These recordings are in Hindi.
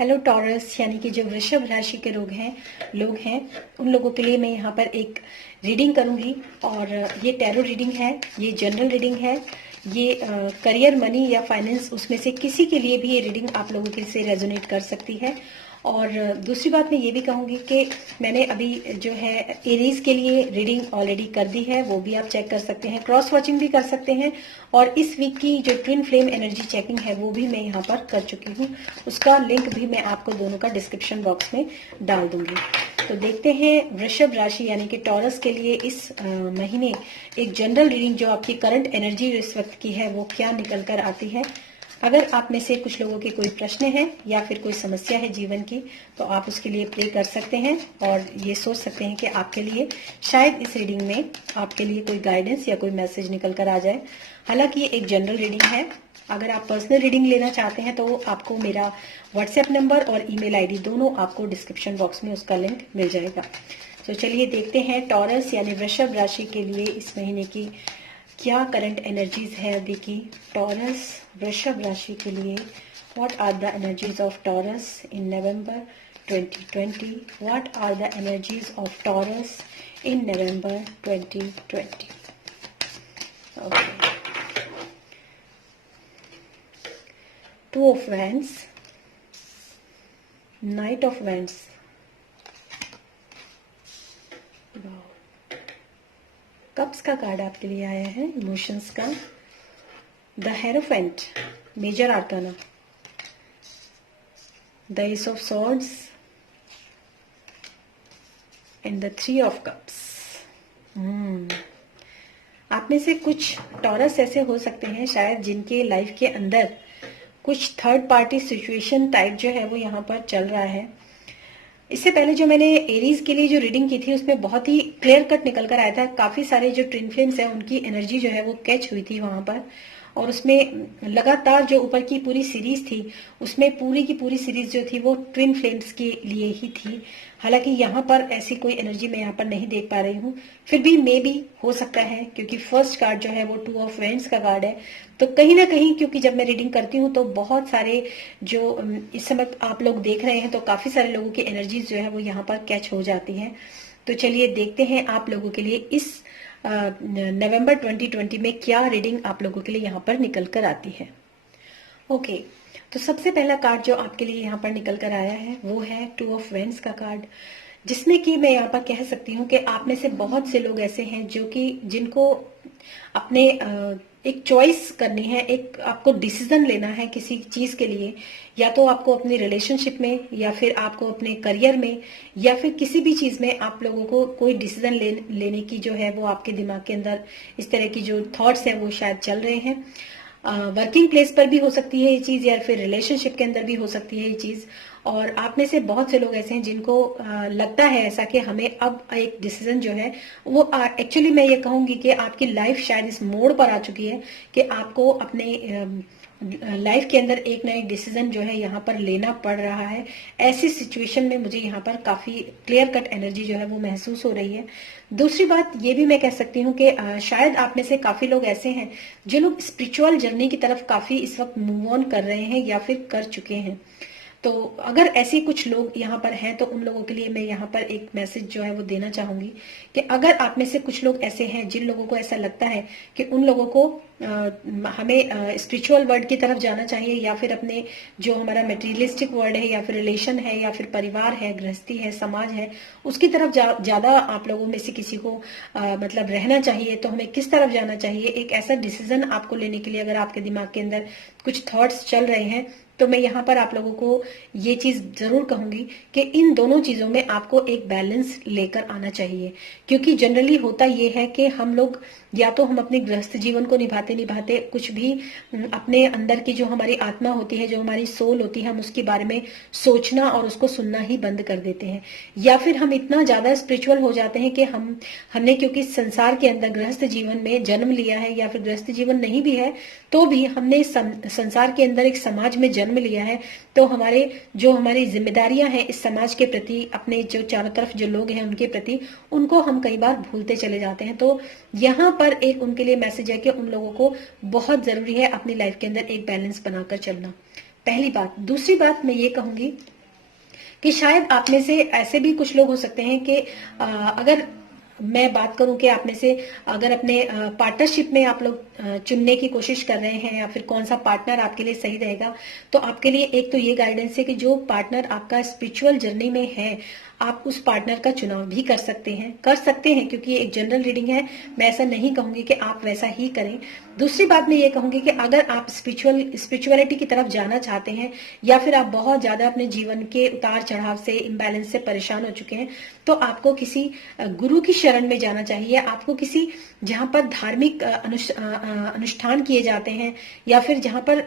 हेलो टॉरस, यानी कि जो वृषभ राशि के लोग हैं उन लोगों के लिए मैं यहाँ पर एक रीडिंग करूंगी। और ये टैरो रीडिंग है, ये जनरल रीडिंग है, ये करियर, मनी या फाइनेंस, उसमें से किसी के लिए भी ये रीडिंग आप लोगों के से रेजोनेट कर सकती है। और दूसरी बात मैं ये भी कहूँगी कि मैंने अभी जो है एरीज के लिए रीडिंग ऑलरेडी कर दी है, वो भी आप चेक कर सकते हैं, क्रॉस वॉचिंग भी कर सकते हैं। और इस वीक की जो ट्विन फ्लेम एनर्जी चेकिंग है वो भी मैं यहाँ पर कर चुकी हूँ, उसका लिंक भी मैं आपको दोनों का डिस्क्रिप्शन बॉक्स में डाल दूंगी। तो देखते हैं वृषभ राशि यानी कि टॉरस के लिए इस महीने एक जनरल रीडिंग जो आपकी करंट एनर्जी इस वक्त की है वो क्या निकल कर आती है। अगर आप में से कुछ लोगों के कोई प्रश्न है या फिर कोई समस्या है जीवन की, तो आप उसके लिए प्रे कर सकते हैं और ये सोच सकते हैं कि आपके लिए शायद इस रीडिंग में आपके लिए कोई गाइडेंस या कोई मैसेज निकल कर आ जाए। हालांकि ये एक जनरल रीडिंग है। अगर आप पर्सनल रीडिंग लेना चाहते हैं तो आपको मेरा व्हाट्सएप नंबर और ईमेल आईडी दोनों आपको डिस्क्रिप्शन बॉक्स में उसका लिंक मिल जाएगा। तो चलिए देखते हैं टॉरस यानी वृषभ राशि के लिए इस महीने की क्या करंट एनर्जीज है अभी की। टॉरस वृषभ राशि के लिए what are the energies of Taurus in November 2020। What are the energies of Taurus in November 2020। Okay, two of wands, knight of wands, cups का कार्ड आपके लिए आया है, इमोशंस का, the hierophant, major arcana, the ace of swords and the three of cups. आप में से कुछ टॉरस ऐसे हो सकते हैं शायद जिनके लाइफ के अंदर कुछ थर्ड पार्टी सिचुएशन टाइप जो है वो यहाँ पर चल रहा है। इससे पहले जो मैंने एरीज के लिए जो रीडिंग की थी उसमें बहुत ही क्लियर कट निकल कर आया था। काफी सारे जो ट्विन फ्लेम्स है उनकी एनर्जी जो है वो कैच हुई थी वहां पर, और उसमें लगातार जो ऊपर की पूरी सीरीज थी उसमें पूरी की पूरी सीरीज जो थी वो ट्विन फ्लेम्स के लिए ही थी। हालांकि यहाँ पर ऐसी कोई एनर्जी मैं यहाँ पर नहीं देख पा रही हूँ, फिर भी मे भी हो सकता है क्योंकि फर्स्ट कार्ड जो है वो टू ऑफ वैंड्स का कार्ड है। तो कहीं ना कहीं क्योंकि जब मैं रीडिंग करती हूँ तो बहुत सारे जो इस समय आप लोग देख रहे हैं तो काफी सारे लोगों की एनर्जीज जो है वो यहाँ पर कैच हो जाती हैं। तो चलिए देखते हैं आप लोगों के लिए इस नवंबर 2020 में क्या रीडिंग आप लोगों के लिए यहाँ पर निकल कर आती है। ओके, तो सबसे पहला कार्ड जो आपके लिए यहाँ पर निकल कर आया है वो है टू ऑफ वैंड्स का कार्ड, जिसमें कि मैं यहाँ पर कह सकती हूँ कि आप में से बहुत से लोग ऐसे हैं जो कि जिनको अपने एक चॉइस करनी है, एक आपको डिसीजन लेना है किसी चीज के लिए, या तो आपको अपनी रिलेशनशिप में या फिर आपको अपने करियर में या फिर किसी भी चीज में आप लोगों को कोई डिसीजन लेने की जो है वो आपके दिमाग के अंदर इस तरह की जो थॉट्स है वो शायद चल रहे हैं। वर्किंग प्लेस पर भी हो सकती है ये चीज या फिर रिलेशनशिप के अंदर भी हो सकती है ये चीज। और आप में से बहुत से लोग ऐसे हैं जिनको लगता है ऐसा कि हमें अब एक डिसीजन जो है वो एक्चुअली मैं ये कहूंगी कि आपकी लाइफ शायद इस मोड़ पर आ चुकी है कि आपको अपने लाइफ के अंदर एक ना एक डिसीजन जो है यहाँ पर लेना पड़ रहा है। ऐसी सिचुएशन में मुझे यहाँ पर काफी क्लियर कट एनर्जी जो है वो महसूस हो रही है। दूसरी बात ये भी मैं कह सकती हूँ कि शायद आप में से काफी लोग ऐसे हैं जो लोग स्पिरिचुअल जर्नी की तरफ काफी इस वक्त मूव ऑन कर रहे हैं या फिर कर चुके हैं। तो अगर ऐसे कुछ लोग यहाँ पर हैं तो उन लोगों के लिए मैं यहाँ पर एक मैसेज जो है वो देना चाहूंगी कि अगर आप में से कुछ लोग ऐसे हैं जिन लोगों को ऐसा लगता है कि उन लोगों को हमें स्पिरिचुअल वर्ल्ड की तरफ जाना चाहिए या फिर अपने जो हमारा मेटीरियलिस्टिक वर्ल्ड है या फिर रिलेशन है या फिर परिवार है, गृहस्थी है, समाज है, उसकी तरफ ज्यादा आप लोगों में से किसी को मतलब रहना चाहिए, तो हमें किस तरफ जाना चाहिए, एक ऐसा डिसीजन आपको लेने के लिए अगर आपके दिमाग के अंदर कुछ थॉट्स चल रहे हैं तो मैं यहाँ पर आप लोगों को ये चीज जरूर कहूंगी कि इन दोनों चीजों में आपको एक बैलेंस लेकर आना चाहिए। क्योंकि जनरली होता ये है कि हम लोग या तो हम अपने गृहस्थ जीवन को निभाते निभाते कुछ भी अपने अंदर की जो हमारी आत्मा होती है, जो हमारी सोल होती है, हम उसके बारे में सोचना और उसको सुनना ही बंद कर देते हैं, या फिर हम इतना ज्यादा स्पिरिचुअल हो जाते हैं कि हमने क्योंकि संसार के अंदर गृहस्थ जीवन में जन्म लिया है या फिर गृहस्थ जीवन नहीं भी है तो भी हमने संसार के अंदर एक समाज में जन्म लिया है, तो हमारी जिम्मेदारियां हैं इस समाज के प्रति, अपने जो चारों तरफ जो लोग हैं उनके प्रति, उनको हम कई बार भूलते चले जाते हैं। तो यहाँ पर एक उनके लिए मैसेज है कि उन लोगों को बहुत जरूरी है अपनी लाइफ के अंदर एक बैलेंस बनाकर चलना। पहली बात। दूसरी बात मैं ये कहूंगी कि शायद आप में से ऐसे भी कुछ लोग हो सकते हैं कि अगर मैं बात करूं कि आप में से अगर अपने पार्टनरशिप में आप लोग चुनने की कोशिश कर रहे हैं या फिर कौन सा पार्टनर आपके लिए सही रहेगा, तो आपके लिए एक तो ये गाइडेंस है कि जो पार्टनर आपका स्पिरिचुअल जर्नी में है, आप उस पार्टनर का चुनाव भी कर सकते हैं क्योंकि ये एक जनरल रीडिंग है। मैं ऐसा नहीं कहूंगी कि आप वैसा ही करें। दूसरी बात मैं ये कहूंगी कि अगर आप स्पिरिचुअलिटी की तरफ जाना चाहते हैं या फिर आप बहुत ज्यादा अपने जीवन के उतार चढ़ाव से, इम्बैलेंस से परेशान हो चुके हैं, तो आपको किसी गुरु की शरण में जाना चाहिए। आपको किसी जहां पर धार्मिक अनुष्ठान किए जाते हैं या फिर जहां पर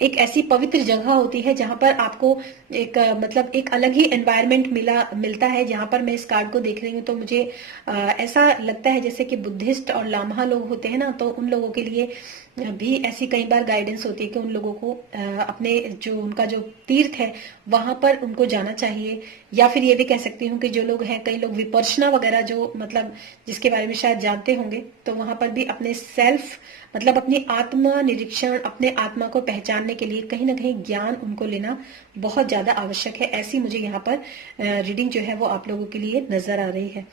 एक ऐसी पवित्र जगह होती है जहां पर आपको एक मतलब एक अलग ही एनवायरनमेंट मिलता है। जहां पर मैं इस कार्ड को देख रही हूँ तो मुझे ऐसा लगता है जैसे कि बुद्धिस्ट और लामा लोग होते हैं ना, तो उन लोगों के लिए भी ऐसी कई बार गाइडेंस होती है कि उन लोगों को अपने जो उनका जो तीर्थ है वहां पर उनको जाना चाहिए। या फिर ये भी कह सकती हूँ कि जो लोग हैं, कई लोग विपश्यना वगैरह जो मतलब जिसके बारे में शायद जानते होंगे, तो वहां पर भी अपने सेल्फ मतलब अपनी आत्मा निरीक्षण, अपने आत्मा को पहचानने के लिए कहीं ना कहीं ज्ञान उनको लेना बहुत ज्यादा आवश्यक है। ऐसी मुझे यहाँ पर रीडिंग जो है वो आप लोगों के लिए नजर आ रही है।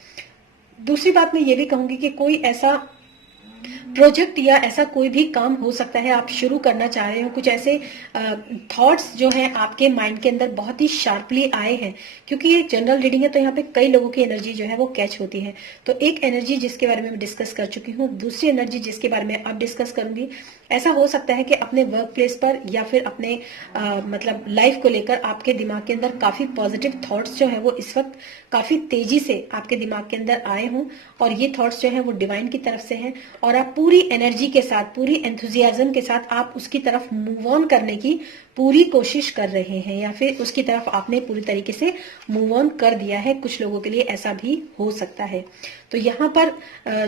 दूसरी बात मैं ये भी कहूंगी कि कोई ऐसा प्रोजेक्ट या ऐसा कोई भी काम हो सकता है आप शुरू करना चाह रहे हो, कुछ ऐसे थॉट्स जो हैं आपके माइंड के अंदर बहुत ही शार्पली आए हैं, क्योंकि ये जनरल रीडिंग है तो यहाँ पे कई लोगों की एनर्जी जो है वो कैच होती है। तो एक एनर्जी जिसके बारे में मैं डिस्कस कर चुकी हूँ, दूसरी एनर्जी जिसके बारे में अब डिस्कस करूंगी। ऐसा हो सकता है कि अपने वर्क प्लेस पर या फिर अपने मतलब लाइफ को लेकर आपके दिमाग के अंदर काफी पॉजिटिव थॉट्स जो है वो इस वक्त काफी तेजी से आपके दिमाग के अंदर आए हों, और ये थॉट्स जो है वो डिवाइन की तरफ से हैं, और आप पूरी एनर्जी के साथ, पूरी एंथुजियाज्म के साथ आप उसकी तरफ मूव ऑन करने की पूरी कोशिश कर रहे हैं, या फिर उसकी तरफ आपने पूरी तरीके से मूव ऑन कर दिया है। कुछ लोगों के लिए ऐसा भी हो सकता है। तो यहाँ पर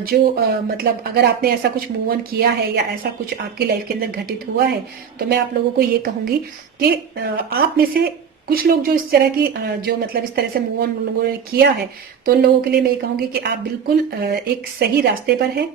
जो मतलब अगर आपने ऐसा कुछ मूव ऑन किया है या ऐसा कुछ आपकी लाइफ के अंदर घटित हुआ है, तो मैं आप लोगों को ये कहूंगी कि आप में से कुछ लोग जो इस तरह की जो मतलब इस तरह से मूव ऑन लोगों ने किया है, तो उन लोगों के लिए मैं ये कहूंगी कि आप बिल्कुल एक सही रास्ते पर हैं,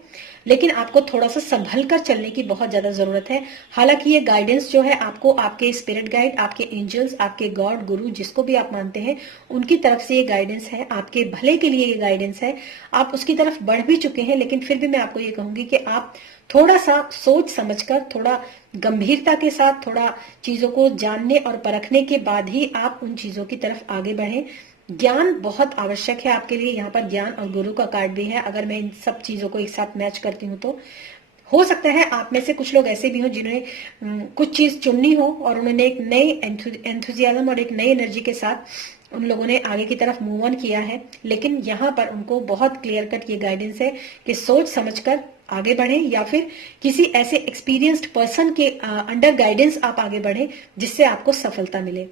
लेकिन आपको थोड़ा सा संभल कर चलने की बहुत ज्यादा जरूरत है। हालांकि ये गाइडेंस जो है आपको आपके स्पिरिट गाइड, आपके एंजल्स, आपके गॉड, गुरु, जिसको भी आप मानते हैं, उनकी तरफ से ये गाइडेंस है, आपके भले के लिए ये गाइडेंस है। आप उसकी तरफ बढ़ भी चुके हैं, लेकिन फिर भी मैं आपको ये कहूंगी कि आप थोड़ा सा सोच समझकर, थोड़ा गंभीरता के साथ, थोड़ा चीजों को जानने और परखने के बाद ही आप उन चीजों की तरफ आगे बढ़ें। ज्ञान बहुत आवश्यक है आपके लिए। यहाँ पर ज्ञान और गुरु का कार्ड भी है। अगर मैं इन सब चीजों को एक साथ मैच करती हूँ तो हो सकता है आप में से कुछ लोग ऐसे भी हो जिन्हें कुछ चीज चुननी हो और उन्होंने एक नई एंथुजियाज्म और एक नई एनर्जी के साथ उन लोगों ने आगे की तरफ मूव ऑन किया है, लेकिन यहाँ पर उनको बहुत क्लियर कट ये गाइडेंस है कि सोच समझकर आगे बढ़े, या फिर किसी ऐसे एक्सपीरियंस्ड पर्सन के अंडर गाइडेंस आप आगे बढ़े जिससे आपको सफलता मिले।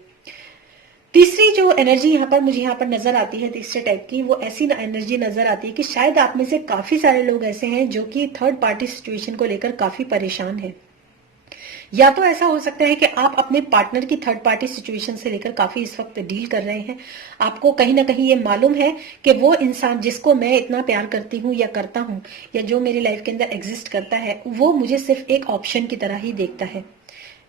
तीसरी जो एनर्जी यहाँ पर मुझे यहाँ पर नजर आती है, तीसरे टाइप की, वो ऐसी एनर्जी नजर आती है कि शायद आप में से काफी सारे लोग ऐसे हैं जो कि थर्ड पार्टी सिचुएशन को लेकर काफी परेशान हैं। या तो ऐसा हो सकता है कि आप अपने पार्टनर की थर्ड पार्टी सिचुएशन से लेकर काफी इस वक्त डील कर रहे हैं। आपको कहीं ना कहीं ये मालूम है कि वो इंसान जिसको मैं इतना प्यार करती हूँ या करता हूँ, या जो मेरी लाइफ के अंदर एग्जिस्ट करता है, वो मुझे सिर्फ एक ऑप्शन की तरह ही देखता है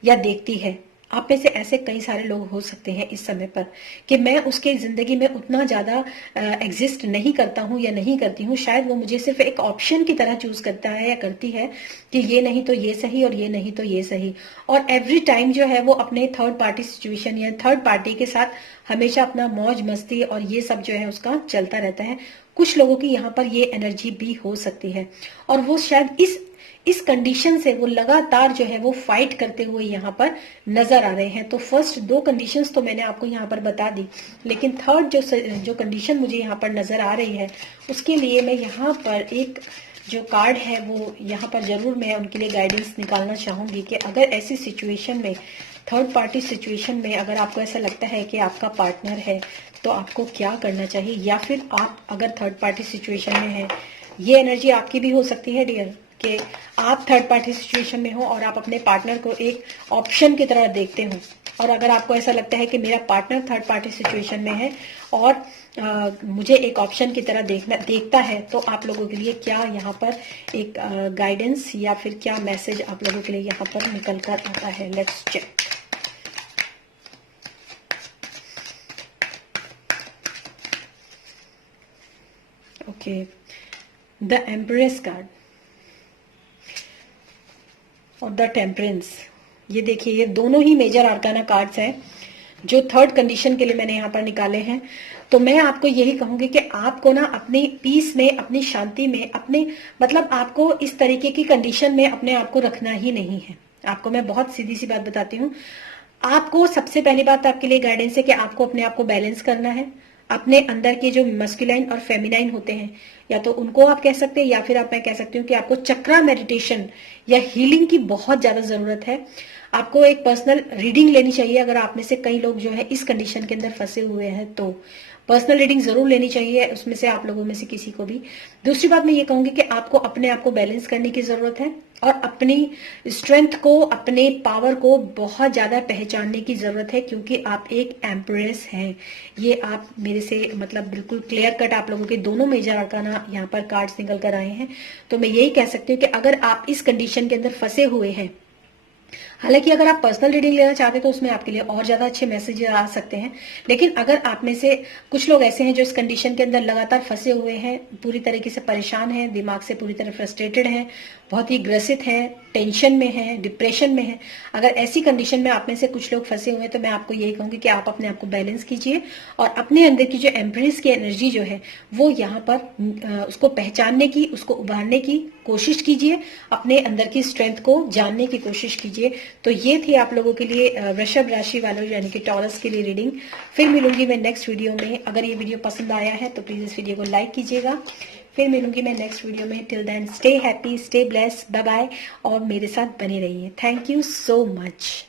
या देखती है। आप में से ऐसे कई सारे लोग हो सकते हैं इस समय पर कि मैं उसके जिंदगी में उतना ज्यादा एग्जिस्ट नहीं करता हूं या नहीं करती हूं, शायद वो मुझे सिर्फ एक ऑप्शन की तरह चूज करता है या करती है कि ये नहीं तो ये सही और ये नहीं तो ये सही। और एवरी टाइम जो है वो अपने थर्ड पार्टी सिचुएशन या थर्ड पार्टी के साथ हमेशा अपना मौज मस्ती और ये सब जो है उसका चलता रहता है। कुछ लोगों की यहाँ पर ये एनर्जी भी हो सकती है, और वो शायद इस कंडीशन से वो लगातार जो है वो फाइट करते हुए यहाँ पर नजर आ रहे हैं। तो फर्स्ट दो कंडीशंस तो मैंने आपको यहाँ पर बता दी, लेकिन थर्ड जो कंडीशन मुझे यहाँ पर नजर आ रही है, उसके लिए मैं यहाँ पर एक जो कार्ड है वो यहाँ पर जरूर मैं उनके लिए गाइडेंस निकालना चाहूंगी कि अगर ऐसी सिचुएशन में, थर्ड पार्टी सिचुएशन में, अगर आपको ऐसा लगता है कि आपका पार्टनर है तो आपको क्या करना चाहिए, या फिर आप अगर थर्ड पार्टी सिचुएशन में है, ये एनर्जी आपकी भी हो सकती है डियर, कि आप थर्ड पार्टी सिचुएशन में हो और आप अपने पार्टनर को एक ऑप्शन की तरह देखते हो। और अगर आपको ऐसा लगता है कि मेरा पार्टनर थर्ड पार्टी सिचुएशन में है और मुझे एक ऑप्शन की तरह देखता है, तो आप लोगों के लिए क्या यहाँ पर एक गाइडेंस या फिर क्या मैसेज आप लोगों के लिए यहाँ पर निकल कर आता है। Let's check. Okay, the empress card और द टेम्परेंस। ये देखिए, ये दोनों ही मेजर आर्काना कार्ड्स हैं जो थर्ड कंडीशन के लिए मैंने यहाँ पर निकाले हैं। तो मैं आपको यही कहूंगी कि आपको ना अपनी पीस में, अपनी शांति में, अपने मतलब आपको इस तरीके की कंडीशन में अपने आप को रखना ही नहीं है। आपको मैं बहुत सीधी सी बात बताती हूँ। आपको सबसे पहली बात आपके लिए गाइडेंस है कि आपको अपने आप को बैलेंस करना है। अपने अंदर के जो मस्कुलाइन और फेमिनाइन होते हैं, या तो उनको आप कह सकते हैं, या फिर मैं कह सकती हूँ कि आपको चक्रा मेडिटेशन या हीलिंग की बहुत ज्यादा जरूरत है। आपको एक पर्सनल रीडिंग लेनी चाहिए। अगर आप में से कई लोग जो है इस कंडीशन के अंदर फंसे हुए हैं तो पर्सनल रीडिंग जरूर लेनी चाहिए, उसमें से आप लोगों में से किसी को भी। दूसरी बात मैं ये कहूंगी कि आपको अपने आप को बैलेंस करने की जरूरत है और अपनी स्ट्रेंथ को, अपने पावर को बहुत ज्यादा पहचानने की जरूरत है, क्योंकि आप एक एम्प्रेस हैं। ये आप मेरे से मतलब बिल्कुल क्लियर कट आप लोगों के दोनों मेजर आर्काना यहाँ पर कार्ड्स निकल कर आए हैं। तो मैं यही कह सकती हूँ कि अगर आप इस कंडीशन के अंदर फंसे हुए हैं, हालांकि अगर आप पर्सनल रीडिंग लेना चाहते हैं तो उसमें आपके लिए और ज्यादा अच्छे मैसेज आ सकते हैं, लेकिन अगर आप में से कुछ लोग ऐसे हैं जो इस कंडीशन के अंदर लगातार फंसे हुए हैं, पूरी तरीके से परेशान हैं, दिमाग से पूरी तरह फ्रस्ट्रेटेड हैं, बहुत ही ग्रसित हैं, टेंशन में हैं, डिप्रेशन में हैं, अगर ऐसी कंडीशन में आप में से कुछ लोग फंसे हुए हैं तो मैं आपको यही कहूंगी कि आप अपने आप को बैलेंस कीजिए और अपने अंदर की जो एम्प्रेस की एनर्जी जो है वो यहाँ पर उसको पहचानने की, उसको उभारने की कोशिश कीजिए, अपने अंदर की स्ट्रेंथ को जानने की कोशिश कीजिए। तो ये थी आप लोगों के लिए वृषभ राशि वालों यानी कि टॉरस के लिए रीडिंग। फिर मिलूंगी मैं नेक्स्ट वीडियो में। अगर ये वीडियो पसंद आया है तो प्लीज इस वीडियो को लाइक कीजिएगा। फिर मिलूंगी मैं नेक्स्ट वीडियो में। Till then stay happy, stay blessed, bye bye, और मेरे साथ बने रहिए। Thank you so much.